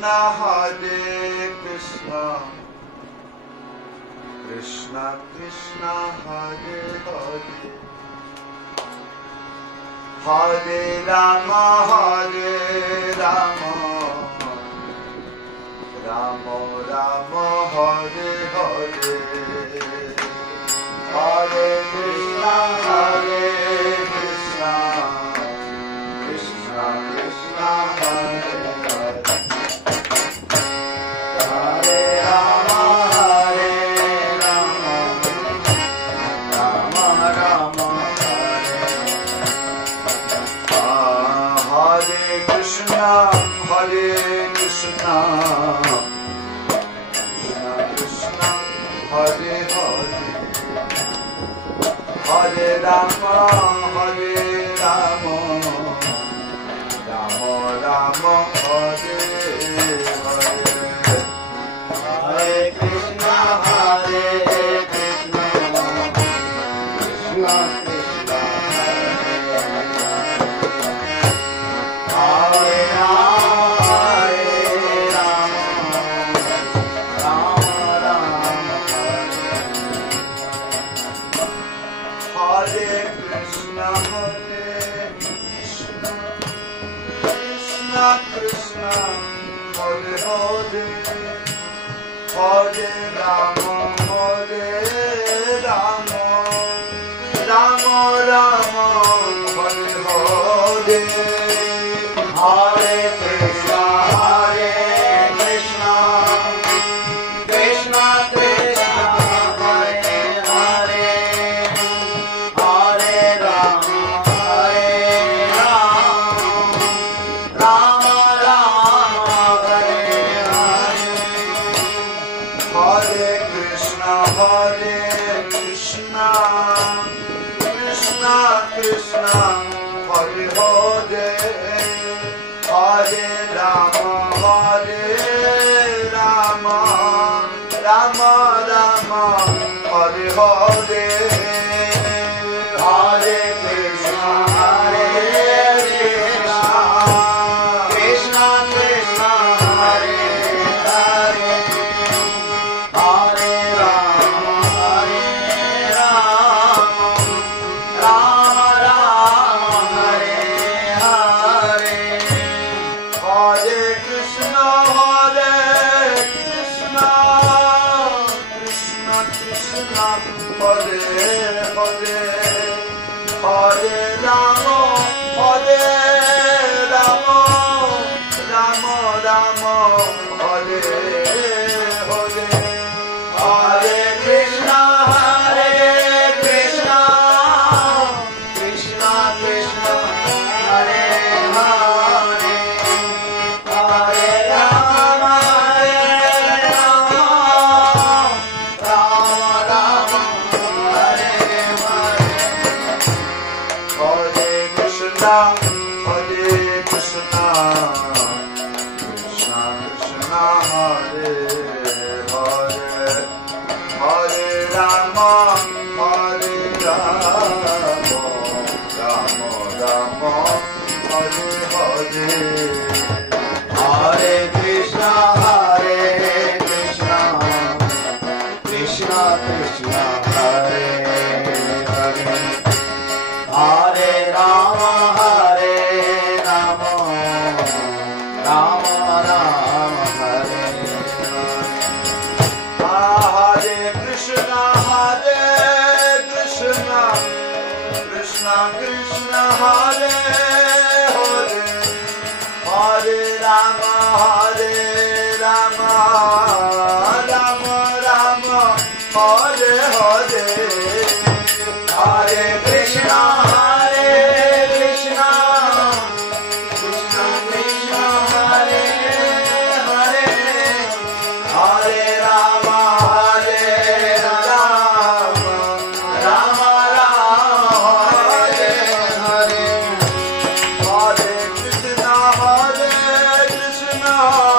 Krishna, Hare Krishna, Krishna Krishna, Hare Hare, Hare Rama, Hare Rama, Rama Rama, Hare Hare, Hare Krishna, Hare Krishna, Krishna Krishna, Hare Hare, Hare Rama, Hare Rama, Rama Rama, Hare Krishna, Hare Krishna, Krishna Krishna, Hare Hare, Hare Rama, Hare Rama, Rama Rama, Hare Hare, Hare Krishna, Hare Krishna, Krishna Krishna, Hare Hare, Hare Krishna, Hare Krishna, Krishna Krishna, Hare Hare, Hare Rama, Hare Rama, Rama Rama, Hare Hare, Hare Krishna, Hare Krishna, Krishna Krishna, Hare Hare, Hare Rama, Hare Rama, Rama Rama, Hare Hare, Hare Krishna, Hare Krishna, Krishna Krishna, Hare Hare, Hare Rama, Hare Rama, Rama Rama, Hare Hare, Hare Krishna, Hare Krishna, Krishna Krishna, Hare Hare, Hare Rama, Hare Rama, Rama Rama, Hare Hare, Hare Krishna, Hare Krishna, Krishna Krishna, Hare Hare, Hare Rama, Hare Rama, Rama Rama, Hare Hare, Hare Krishna, Hare Krishna, Krishna Krishna, Hare Hare, Hare Rama, Hare Rama, Rama Rama, Hare Hare, Hare Krishna, Hare Krishna, Krishna Krishna, Hare Hare, Hare Rama, Hare Rama, Rama Rama, Hare Hare, Hare Krishna, Hare Krishna, Krishna Krishna, Hare Hare, Hare Rama, Hare Rama, Rama Rama, Hare Hare, Hare Krishna, Hare Krishna, Krishna Krishna, Hare Hare, Hare Rama, Hare Rama, Rama Rama, Hare Hare, Hare Krishna, Hare Krishna, Krishna Krishna, Hare Hare, Hare Rama, Hare Rama, Rama Rama, Hare Hare, Hare Krishna, Hare Krishna,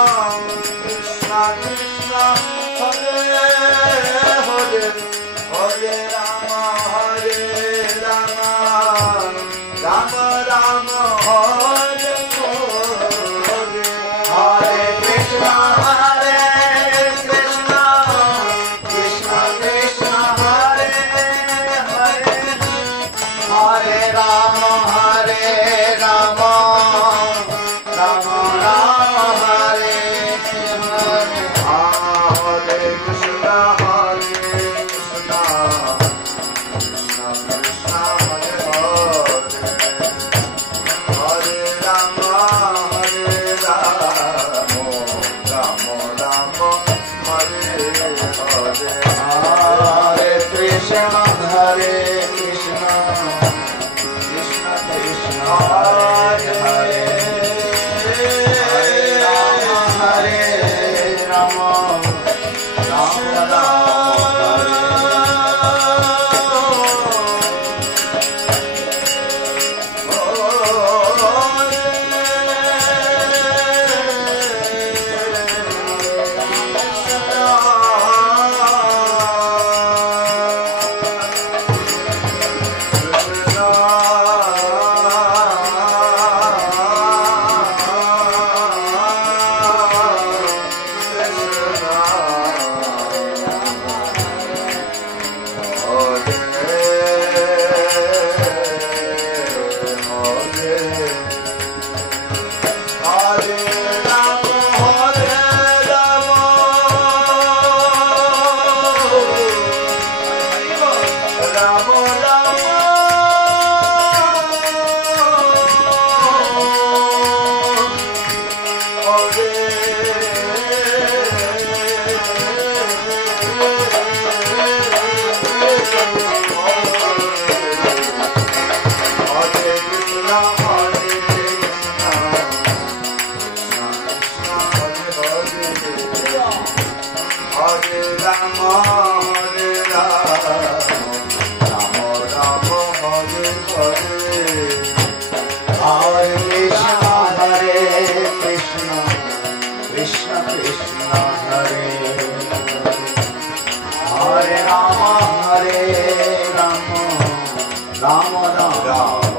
Rama Rama